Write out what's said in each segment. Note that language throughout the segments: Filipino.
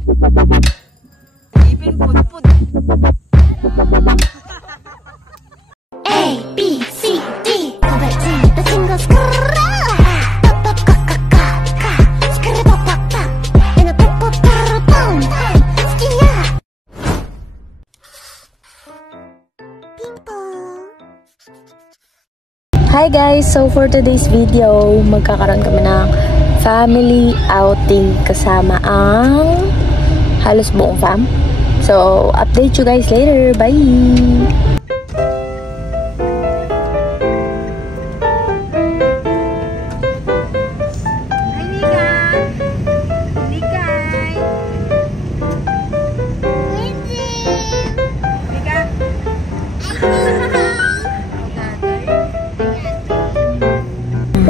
Ipin pud. A, B, C, D. the singles. Hi guys! So for today's video, magkakaroon kami ng family outing kasama ang halos buong fam. So, update you guys later. Bye!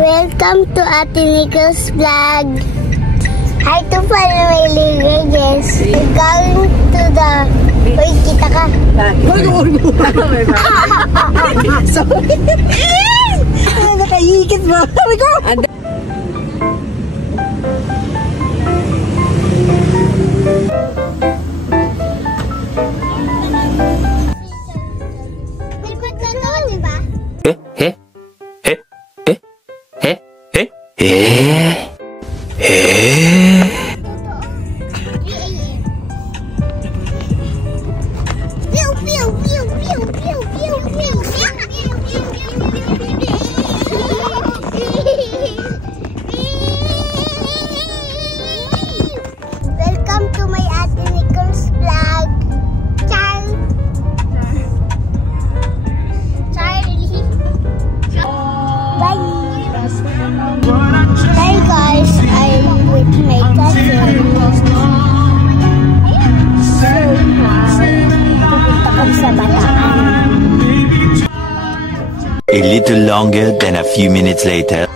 Welcome to Ate Nico's vlog. Hi to family, guys. We're going to the... Uy, kita ka. Sorry. Nakahigit mo. Oh my God. Welcome to my Ate Nico's vlog. Charlie. Bye. Hi guys, I'm with my cousin. So pupunta kami sa Bataan. A little longer than a few minutes later.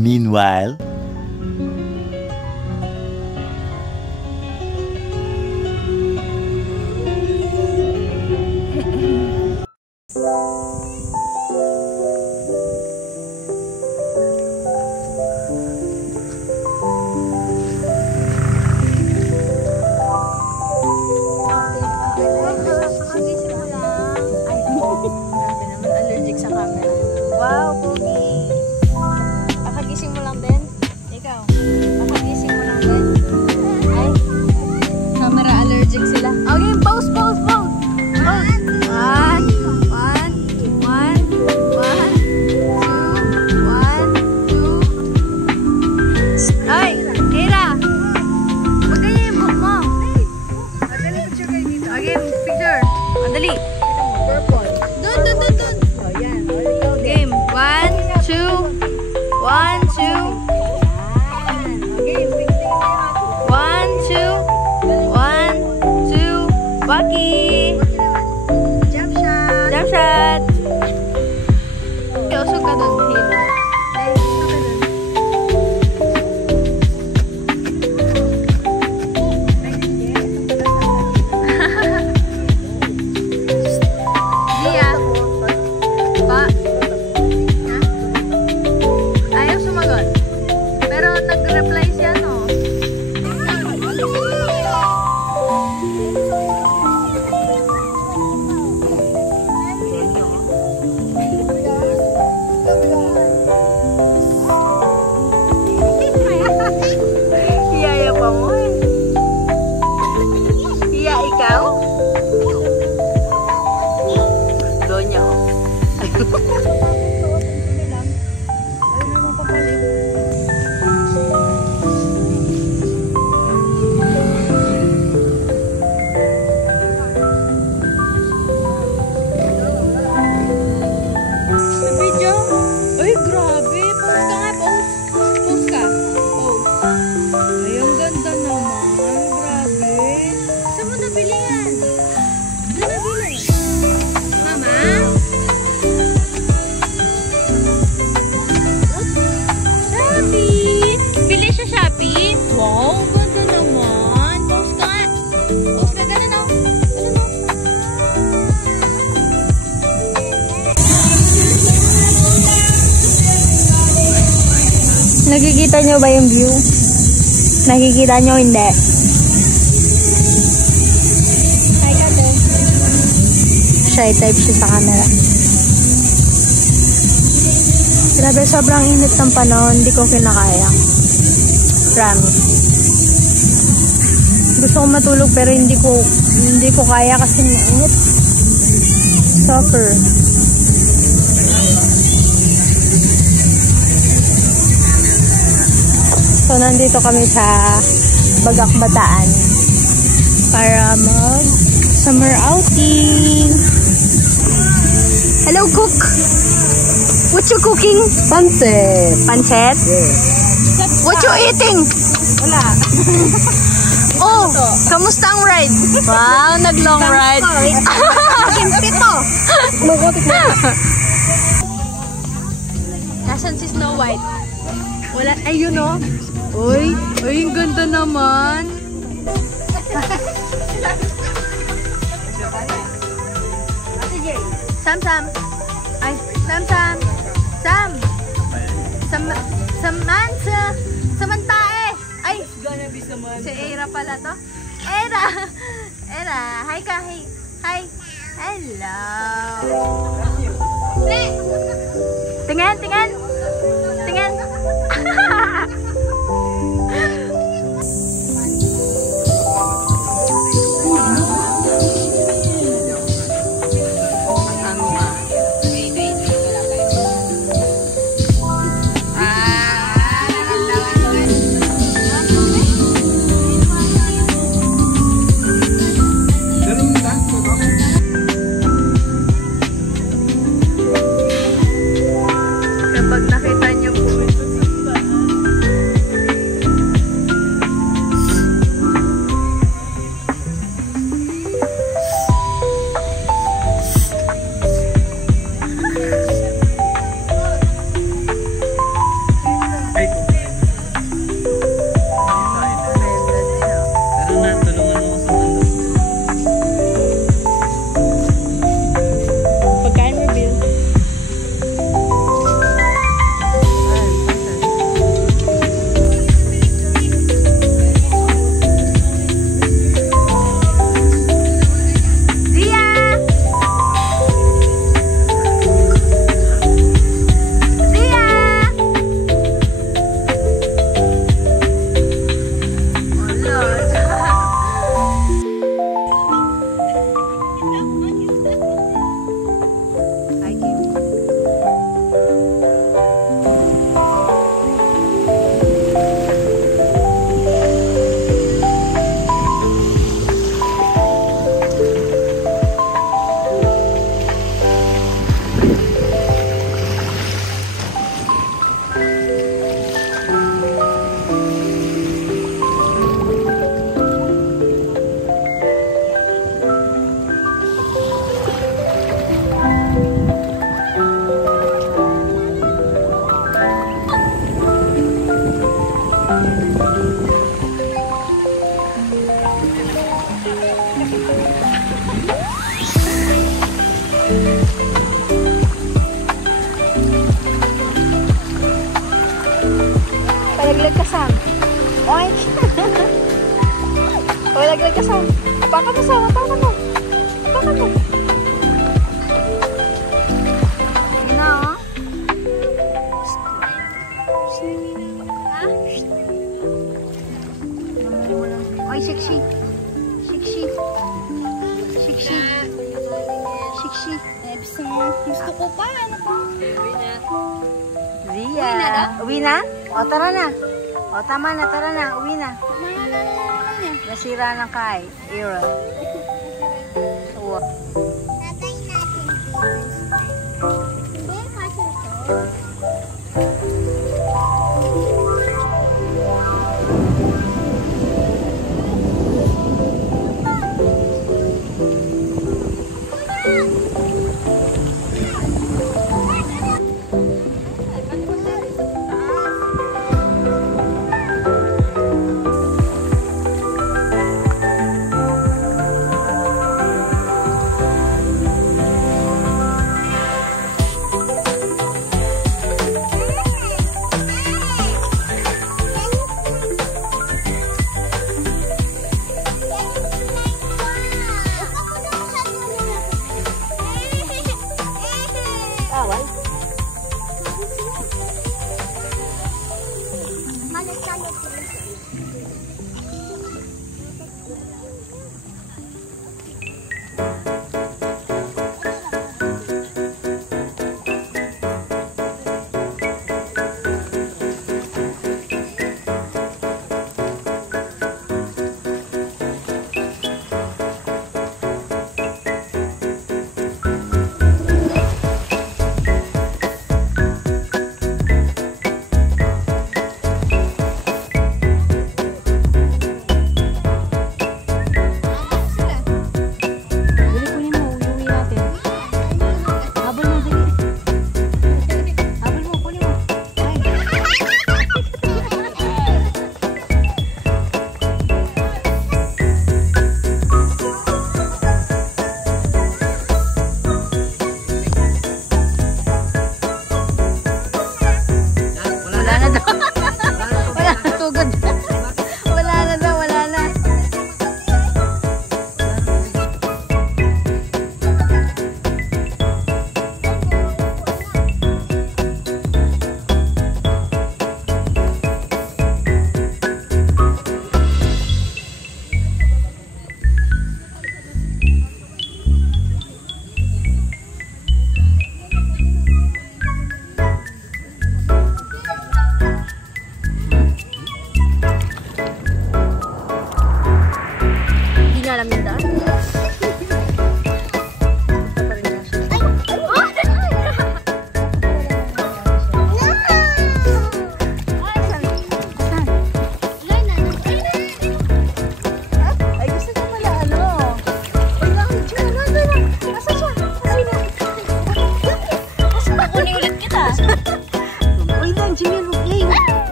Meanwhile, Allergic sa camera. Wow, Pogi. Kakagising mo lang din? Ikaw? Kakagising mo lang din? Ay, camera allergic sila. Okay, pause. Pause. One, two. Ay, Kira! Magkaya yung book mo. Madali, picture kayo dito. Again, picture. Madali. Purple. Doon. Oh, yan. Game. 1, 2. 1, 2. Game. 1, 2. Waki. Jump shot. Usog ka doon, Halo. Ay, usog ka doon. Dia. Pa. Ayaw sumagot. Pero nag-reply siya, no? Iya pa mo eh. Iya ikaw? Donya. Video? Uy, grabe. Post ka nga, post. Post ka. Post. Ay, ang ganda naman. Grabe. Saan mo nabili yan? Saan nabili? Mama? Shopee! Bili siya Shopee? Wow, ang ganda naman. Post ka nga. Post ka, ganun o. Nakikita nyo ba yung view? Nakikita nyo hindi? Shy type siya sa camera. Grabe, sobrang init ng panahon. Hindi ko kinakaya. Promise. Gusto ko matulog pero hindi ko kaya kasi mainit. Suffer. So, nandito kami sa Bagak Bataan para mag-summer outing. Hello, cook! What you cooking? Pancit. Pancit? Yes. What you eating? Wala. Oh, kamusta ang ride? Wow, nag-long ride. Pito. Nasaan si Snow White? Wala. Ayun o. Uy, ang ganda naman. Sam. Ay, Sam. Samantae. Ay, si Era pala to. Era. Hi ka. Hi. Hello. Tingnan. Palaglag ka, Sam. Oy! Palaglag ka, Sam. Baka mo, Sam. Baka mo. Baka mo. Yun na, oh. Oy, siksi. Siksi. Siksi. Siksi. Gusto ko pa. Ano pa? Zia. Uwi na? O, tara na. O, tama na. Tara na. Uwi na. Nasira ng kay. Era. Wow. Tatay natin. Hindi, kasi ito.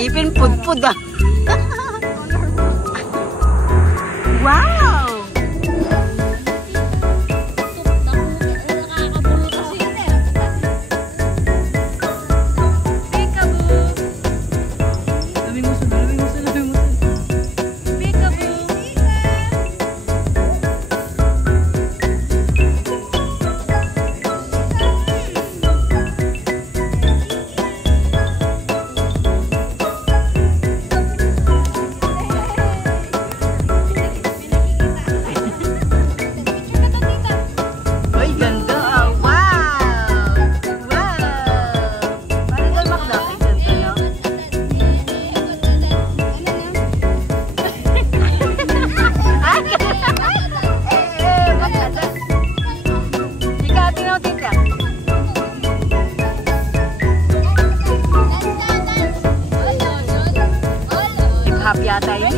ngipin, pudpud ah. Wow! Happy yata yun.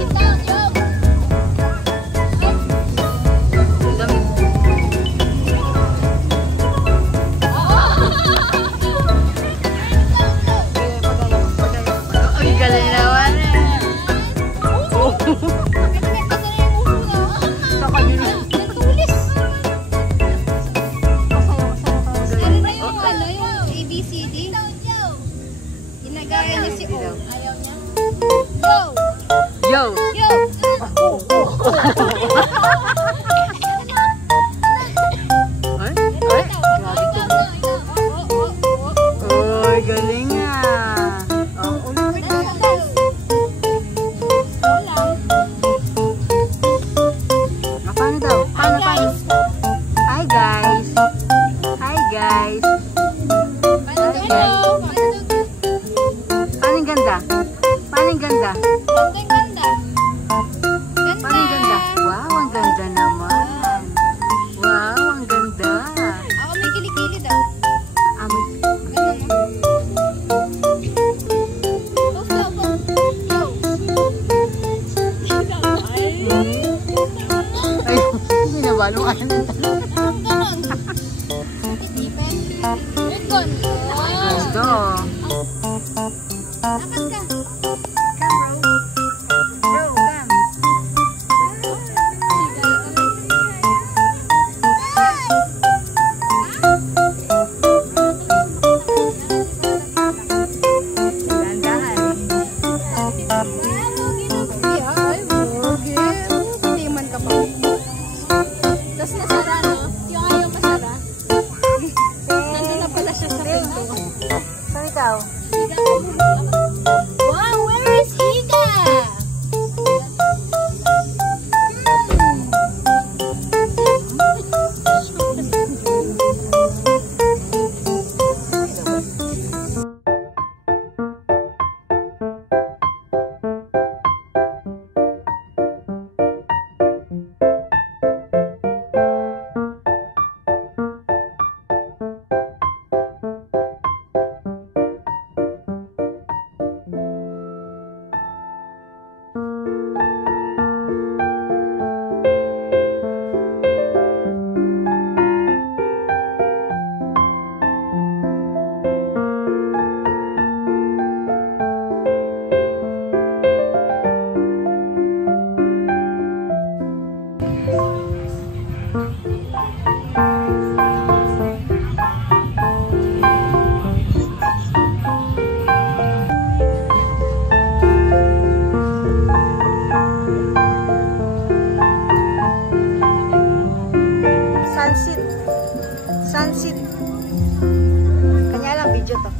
Ay, galing naman eh. Oh. Saka yun. ABCD. Ginagaya niya si O. Ayaw niya. Yo! Yo! Ay? Ay? Oy, galing nga. Oh, ulit. Paano daw? Paano? Hi guys! Hi guys! Paano yung ganda? Paano yung ganda? Paano yung ganda? Wow, ang ganda naman. Wow, ang ganda. Ako may kilikili daw. Ay, sinabalo ka na. Ganda. Akas ka. Tapos masara, no? Yung ayaw masara. Nandun na pala siya sa pinto. So, ikaw? Wow, where is Ida? Sunset. Kanya lang video to.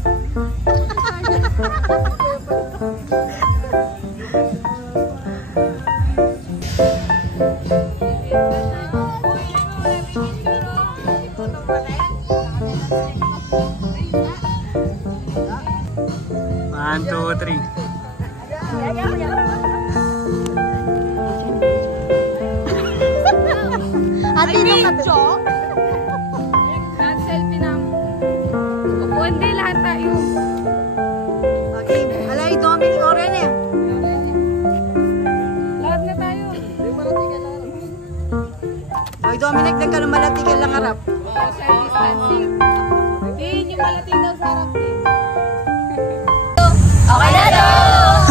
One, two, three. Ate, video? Nag-selfie na. Upuan din lahat tayo. Okay, alay Dominic Oren eh. Lahat na tayo. Oy Dominic, nagka malatigan lang harap. Social distancing. Hindi, yung malating daw sa harap din. Okay na daw!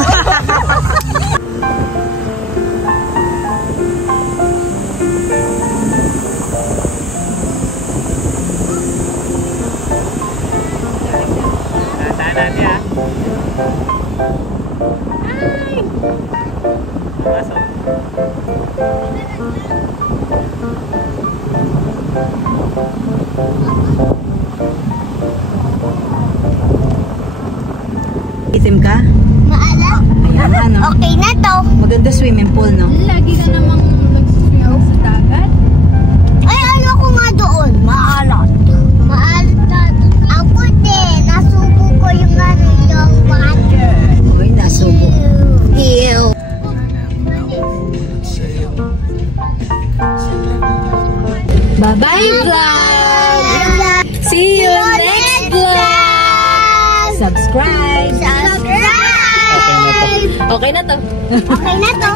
Itim ka? Maalam. Ayan, ano? Okay na to. Maganda swimming pool, no? Lagi ka namang nag-swim sa dagat. Ay, ano ko nga doon? Maalat. Maalat na. Ako din. Nasubo ko yung ano, yung water. Uy, nasubo. Ew. Bye-bye, vlog! See you next vlog! Subscribe! Subscribe! Okay na to. Okay na to.